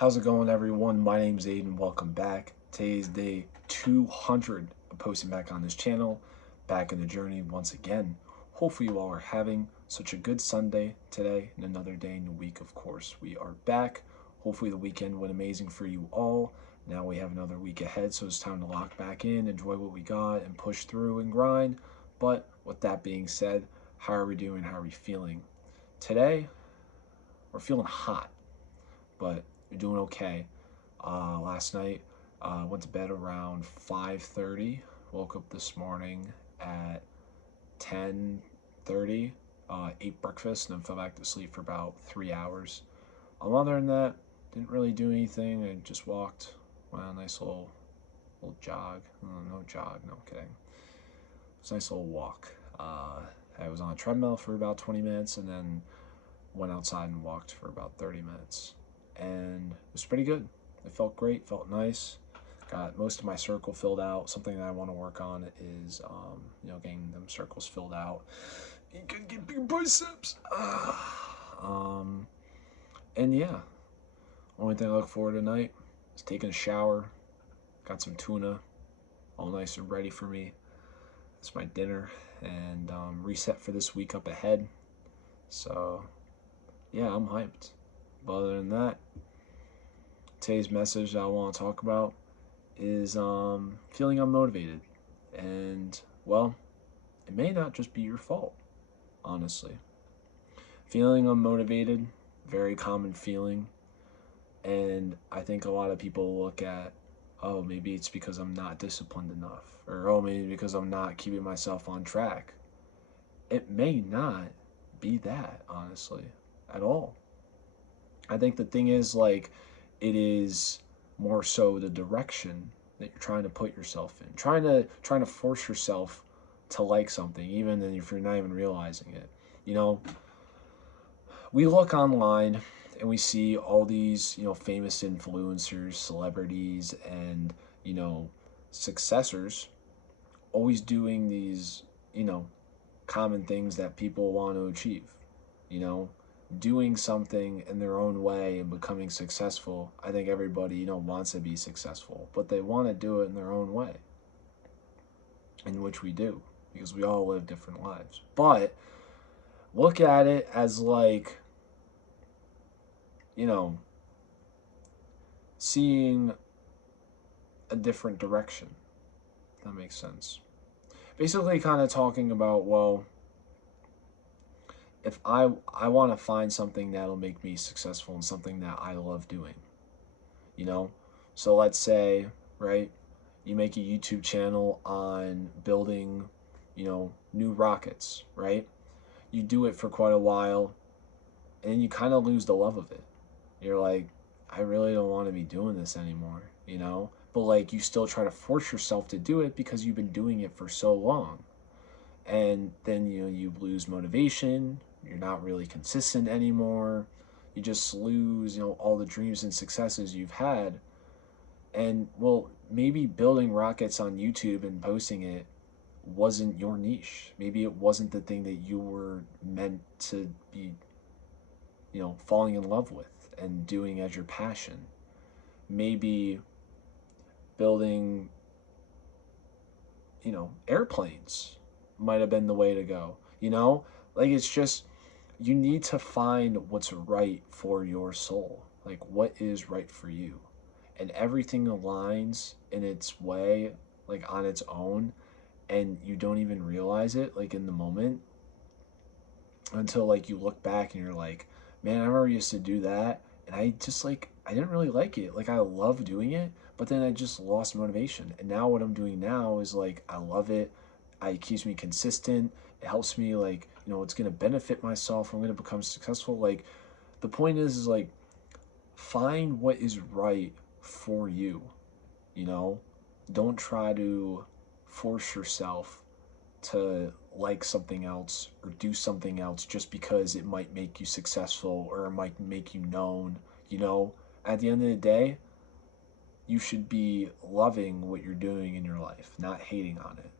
How's it going, everyone? My name's Aiden. Welcome back. Today is day 200 of posting back on this channel. Back in the journey once again. Hopefully, you all are having such a good Sunday today and another day in the week, of course. We are back. Hopefully, the weekend went amazing for you all. Now we have another week ahead, so it's time to lock back in, enjoy what we got, and push through and grind. But with that being said, how are we doing? How are we feeling? Today, we're feeling hot, but you're doing okay. Last night, went to bed around 5:30. Woke up this morning at 10:30. Ate breakfast and then fell back to sleep for about 3 hours. Other than that, didn't really do anything. I just walked, went on a nice little jog. No jog, no kidding. It was a nice little walk. I was on a treadmill for about 20 minutes and then went outside and walked for about 30 minutes. And it was pretty good. It felt great, felt nice. Got most of my circle filled out. Something that I want to work on is, getting them circles filled out. You can get big biceps. And yeah, only thing I look forward to tonight is taking a shower. Got some tuna, all nice and ready for me. That's my dinner, and reset for this week up ahead. So yeah, I'm hyped. But other than that, today's message that I want to talk about is feeling unmotivated. And, well, it may not just be your fault, honestly. Feeling unmotivated, very common feeling. And I think a lot of people look at, oh, maybe it's because I'm not disciplined enough. Or, oh, maybe because I'm not keeping myself on track. It may not be that, honestly, at all. I think the thing is, like, it is more so the direction that you're trying to put yourself in, trying to force yourself to like something, even if you're not even realizing it. You know, we look online and we see all these, famous influencers, celebrities, and successors always doing these, common things that people want to achieve. You know, doing something in their own way and becoming successful. I think everybody, wants to be successful, but they want to do it in their own way, in which we do, because we all live different lives. But look at it as like, you know, seeing a different direction. If that makes sense. Basically, kind of talking about, well, if I want to find something that'll make me successful and something that I love doing, you know? So let's say, right, you make a YouTube channel on building, new rockets, right? You do it for quite a while and you kind of lose the love of it. You're like, I really don't want to be doing this anymore, you know? But like you still try to force yourself to do it because you've been doing it for so long. And then you lose motivation, you're not really consistent anymore. You just lose, all the dreams and successes you've had. And well, maybe building rockets on YouTube and posting it wasn't your niche. Maybe it wasn't the thing that you were meant to be, falling in love with and doing as your passion. Maybe building, airplanes might have been the way to go. Like it's just, you need to find what's right for your soul. Like what is right for you. And everything aligns in its way, like on its own, and you don't even realize it, like in the moment, until like you look back and you're like, man, I remember I used to do that, and I just like I didn't really like it. Like I love doing it, but then I just lost motivation. And now what I'm doing now is like I love it. It keeps me consistent. It helps me like, it's gonna benefit myself. I'm gonna become successful. Like the point is like find what is right for you, you know? Don't try to force yourself to like something else or do something else just because it might make you successful or it might make you known, you know? At the end of the day, you should be loving what you're doing in your life, not hating on it.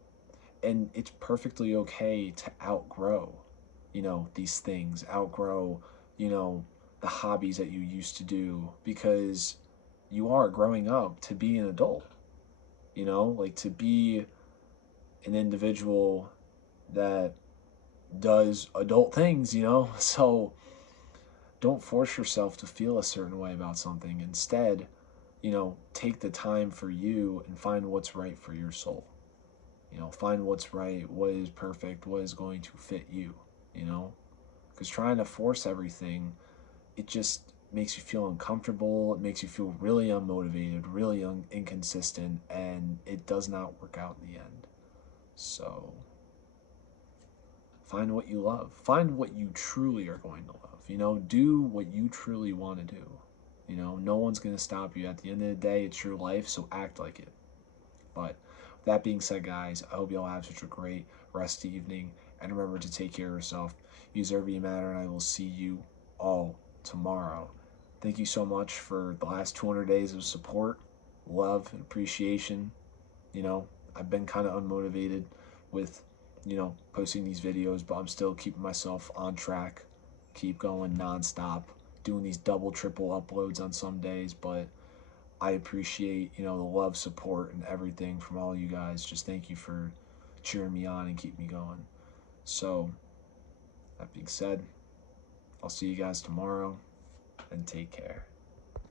And it's perfectly okay to outgrow, these things, outgrow, you know, the hobbies that you used to do, because you are growing up to be an adult, you know, like to be an individual that does adult things, you know? So don't force yourself to feel a certain way about something. Instead, you know, take the time for you and find what's right for your soul. You know, find what's right, what is perfect, what is going to fit you, you know? Because trying to force everything, it just makes you feel uncomfortable. It makes you feel really unmotivated, really inconsistent, and it does not work out in the end. So find what you love. Find what you truly are going to love. You know, do what you truly want to do. You know, no one's going to stop you. At the end of the day, it's your life, so act like it. But with that being said, guys, I hope you all have such a great rest of the evening. And remember to take care of yourself. Use every matter, and I will see you all tomorrow. Thank you so much for the last 200 days of support, love, and appreciation. You know, I've been kind of unmotivated with, you know, posting these videos, but I'm still keeping myself on track, keep going nonstop, doing these double, triple uploads on some days, but I appreciate, you know, the love, support, and everything from all you guys. Just thank you for cheering me on and keep me going. So, that being said, I'll see you guys tomorrow, and take care.